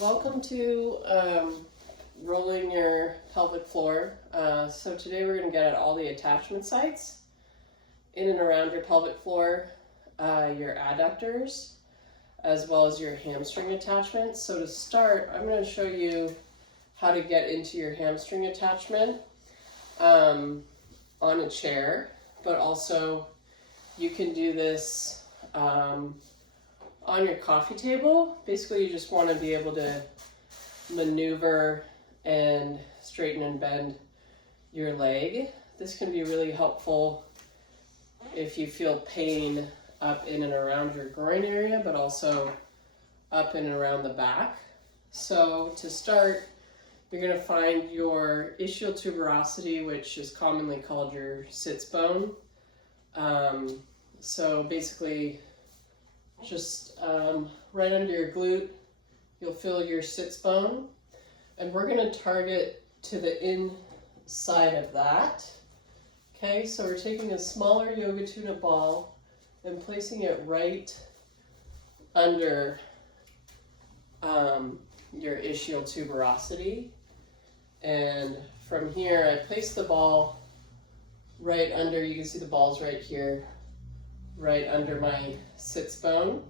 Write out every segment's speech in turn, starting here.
Welcome to rolling your pelvic floor. So today we're going to get at all the attachment sites in and around your pelvic floor, your adductors, as well as your hamstring attachments. So to start, I'm going to show you how to get into your hamstring attachment on a chair, but also you can do this on your coffee table. Basically, you just want to be able to maneuver and straighten and bend your leg. This can be really helpful if you feel pain up in and around your groin area, but also up in and around the back. So to start, you're going to find your ischial tuberosity, which is commonly called your sits bone. So basically, just right under your glute, you'll feel your sits bone. And we're going to target to the inside of that. Okay, so we're taking a smaller yoga tuna ball and placing it right under your ischial tuberosity. And from here, I place the ball right under, you can see the ball's right here, right under my sits bone.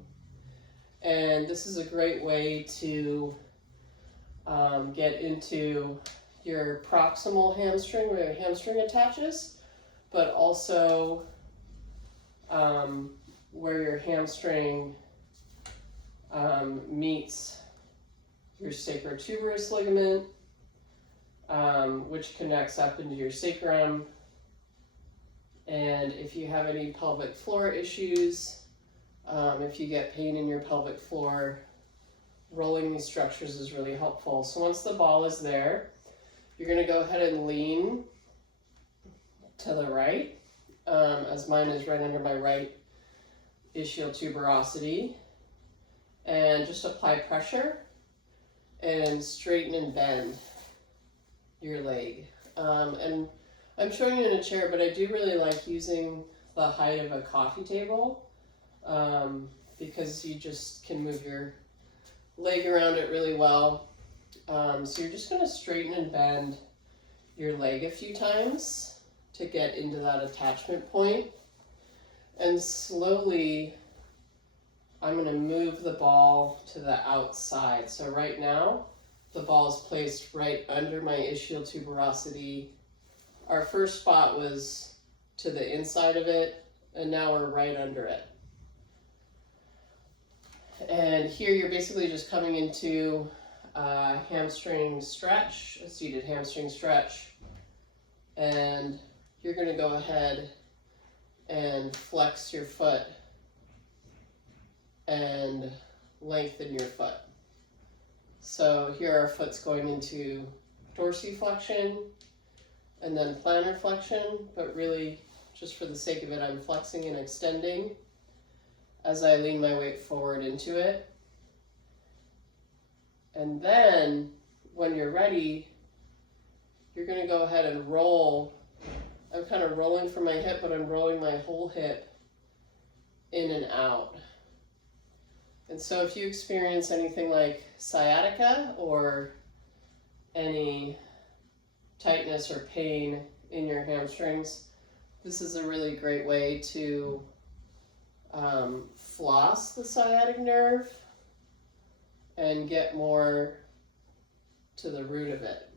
And this is a great way to get into your proximal hamstring, where your hamstring attaches, but also where your hamstring meets your sacrotuberous ligament, which connects up into your sacrum. And if you have any pelvic floor issues, if you get pain in your pelvic floor, rolling these structures is really helpful. So once the ball is there, you're going to go ahead and lean to the right, as mine is right under my right ischial tuberosity, and just apply pressure and straighten and bend your leg. And I'm showing you in a chair, but I do really like using the height of a coffee table because you just can move your leg around it really well. So you're just going to straighten and bend your leg a few times to get into that attachment point. And slowly, I'm going to move the ball to the outside. So right now, the ball is placed right under my ischial tuberosity. Our first spot was to the inside of it, and now we're right under it. And here you're basically just coming into a hamstring stretch, a seated hamstring stretch, and you're going to go ahead and flex your foot and lengthen your foot. So here our foot's going into dorsiflexion and then plantar flexion, but really just for the sake of it, I'm flexing and extending as I lean my weight forward into it. And then when you're ready, you're going to go ahead and roll. I'm kind of rolling from my hip, but I'm rolling my whole hip in and out. And so if you experience anything like sciatica or any tightness or pain in your hamstrings, this is a really great way to floss the sciatic nerve and get more to the root of it.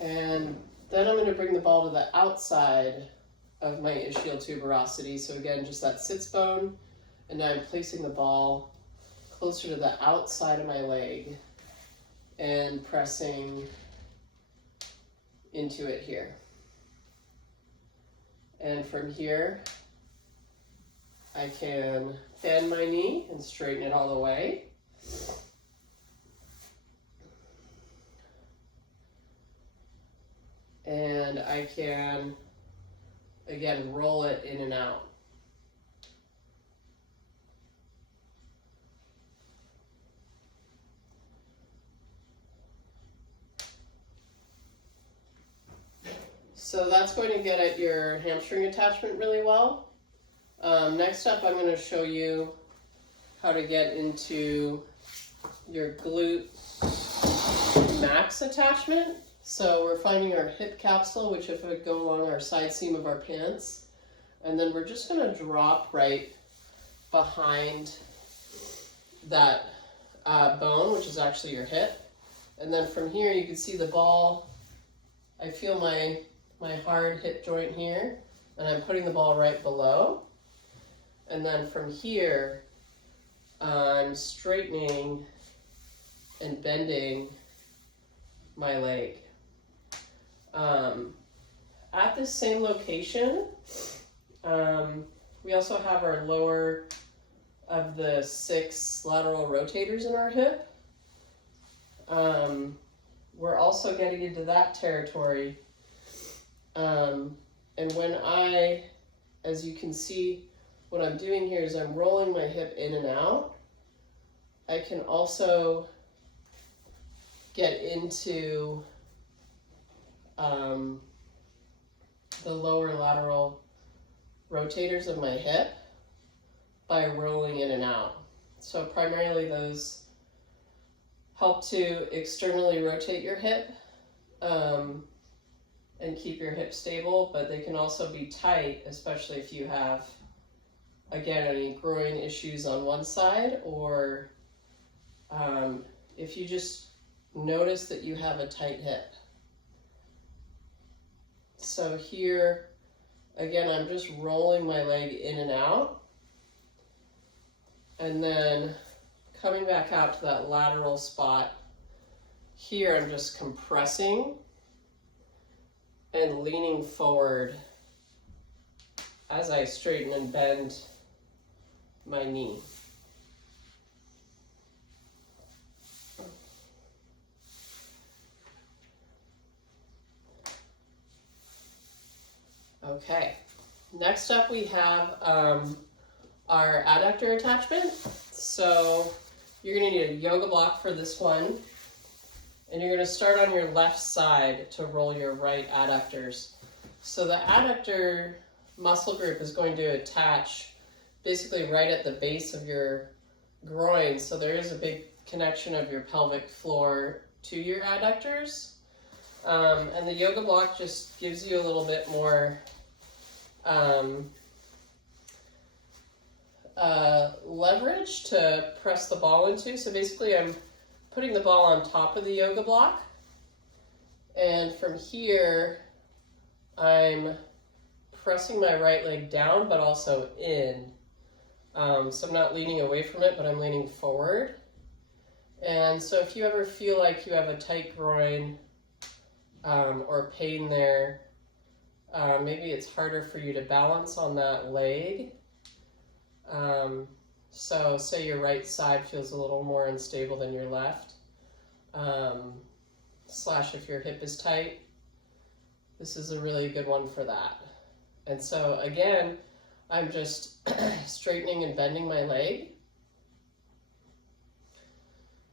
And then I'm going to bring the ball to the outside of my ischial tuberosity. So again, just that sits bone, and now I'm placing the ball closer to the outside of my leg and pressing into it here. And from here, I can bend my knee and straighten it all the way. And I can, again, roll it in and out. So that's going to get at your hamstring attachment really well. Next up, I'm going to show you how to get into your glute max attachment. So we're finding our hip capsule, which if it would go along our side seam of our pants, and then we're just gonna drop right behind that bone, which is actually your hip. And then from here you can see the ball. I feel my hard hip joint here, and I'm putting the ball right below. And then from here, I'm straightening and bending my leg. At this same location, we also have our lower of the 6 lateral rotators in our hip. We're also getting into that territory. And when as you can see, what I'm doing here is I'm rolling my hip in and out. I can also get into the lower lateral rotators of my hip by rolling in and out. So primarily those help to externally rotate your hip and keep your hip stable, but they can also be tight, especially if you have, again, any groin issues on one side, or if you just notice that you have a tight hip. So here, again, I'm just rolling my leg in and out, and then coming back out to that lateral spot. Here I'm just compressing and leaning forward as I straighten and bend my knee. Okay, next up we have our adductor attachment. So you're going to need a yoga block for this one, and you're going to start on your left side to roll your right adductors. So the adductor muscle group is going to attach basically right at the base of your groin, so there is a big connection of your pelvic floor to your adductors. And the yoga block just gives you a little bit more leverage to press the ball into. So basically I'm putting the ball on top of the yoga block, and from here I'm pressing my right leg down but also in. So I'm not leaning away from it, but I'm leaning forward. And so if you ever feel like you have a tight groin or pain there, maybe it's harder for you to balance on that leg. So say your right side feels a little more unstable than your left, slash if your hip is tight, this is a really good one for that. And so again, I'm just straightening and bending my leg.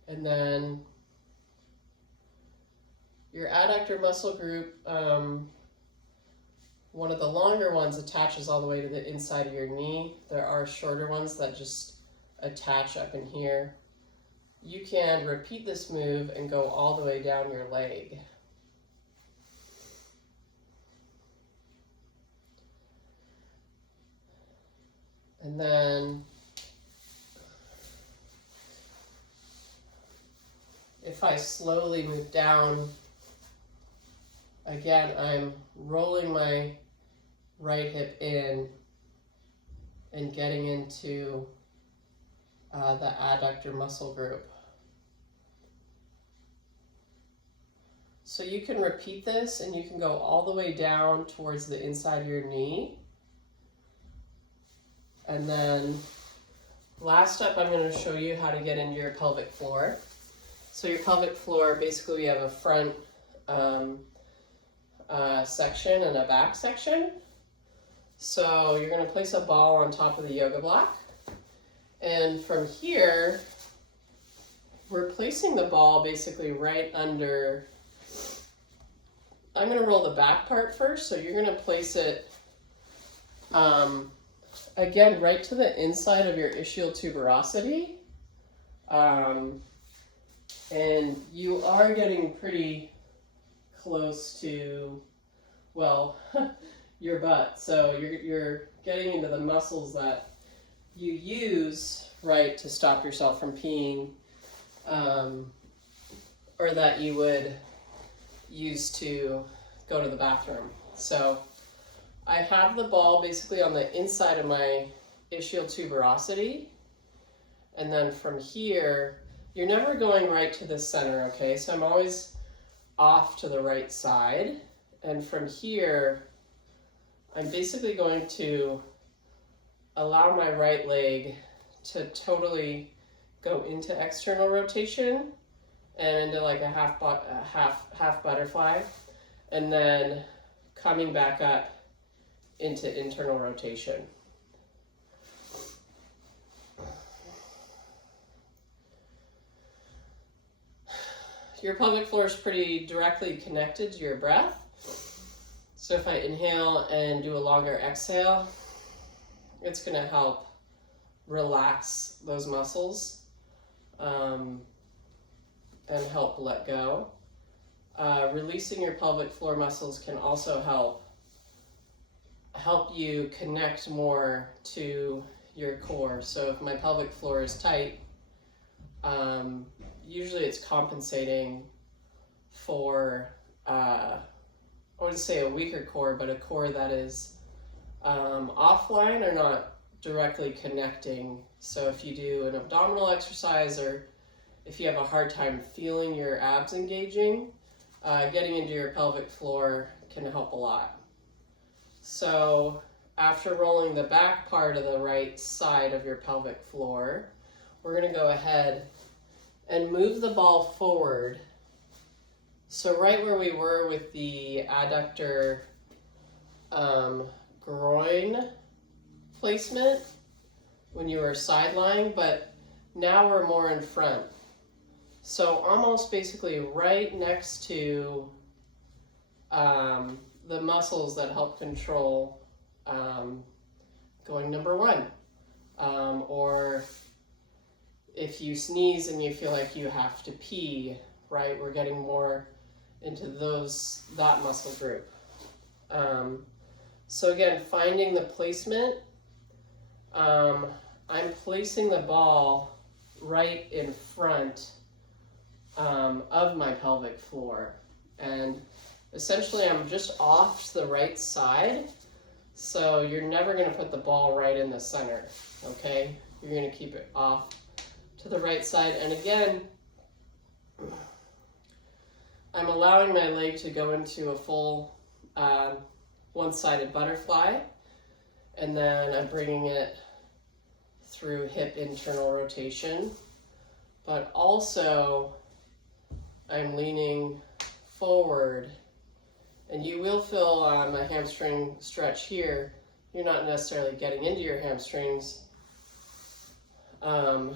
And then your adductor muscle group, one of the longer ones attaches all the way to the inside of your knee. There are shorter ones that just attach up in here. You can repeat this move and go all the way down your leg. And then if I slowly move down, again, I'm rolling my right hip in and getting into the adductor muscle group. So you can repeat this and you can go all the way down towards the inside of your knee. And then last up, I'm going to show you how to get into your pelvic floor. So your pelvic floor, basically we have a front section and a back section. So you're going to place a ball on top of the yoga block. And from here, we're placing the ball basically right under. I'm going to roll the back part first. So you're going to place it again, right to the inside of your ischial tuberosity. And you are getting pretty close to, well, your butt. So you're getting into the muscles that you use, right, to stop yourself from peeing, or that you would use to go to the bathroom. So I have the ball basically on the inside of my ischial tuberosity, and then from here, you're never going right to the center, okay? So I'm always off to the right side, and from here, I'm basically going to allow my right leg to totally go into external rotation and into like a half butterfly, and then coming back up into internal rotation. Your pelvic floor is pretty directly connected to your breath. So if I inhale and do a longer exhale, it's going to help relax those muscles and help let go. Releasing your pelvic floor muscles can also help you connect more to your core. So if my pelvic floor is tight, usually it's compensating for, I wouldn't say a weaker core, but a core that is offline or not directly connecting. So if you do an abdominal exercise, or if you have a hard time feeling your abs engaging, getting into your pelvic floor can help a lot. So after rolling the back part of the right side of your pelvic floor, we're going to go ahead and move the ball forward. So right where we were with the adductor groin placement when you were side lying, but now we're more in front. So almost basically right next to the muscles that help control going number one. Or if you sneeze and you feel like you have to pee, right, we're getting more into that muscle group. So again, finding the placement, I'm placing the ball right in front of my pelvic floor, and essentially I'm just off to the right side, so you're never going to put the ball right in the center, okay? You're going to keep it off to the right side, and again, I'm allowing my leg to go into a full one-sided butterfly, and then I'm bringing it through hip internal rotation, but also I'm leaning forward, and you will feel a hamstring stretch here. You're not necessarily getting into your hamstrings, but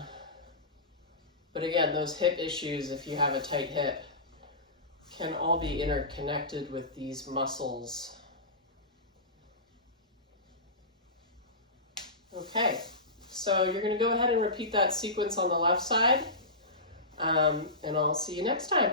again, those hip issues, if you have a tight hip, can all be interconnected with these muscles. Okay, so you're going to go ahead and repeat that sequence on the left side, and I'll see you next time.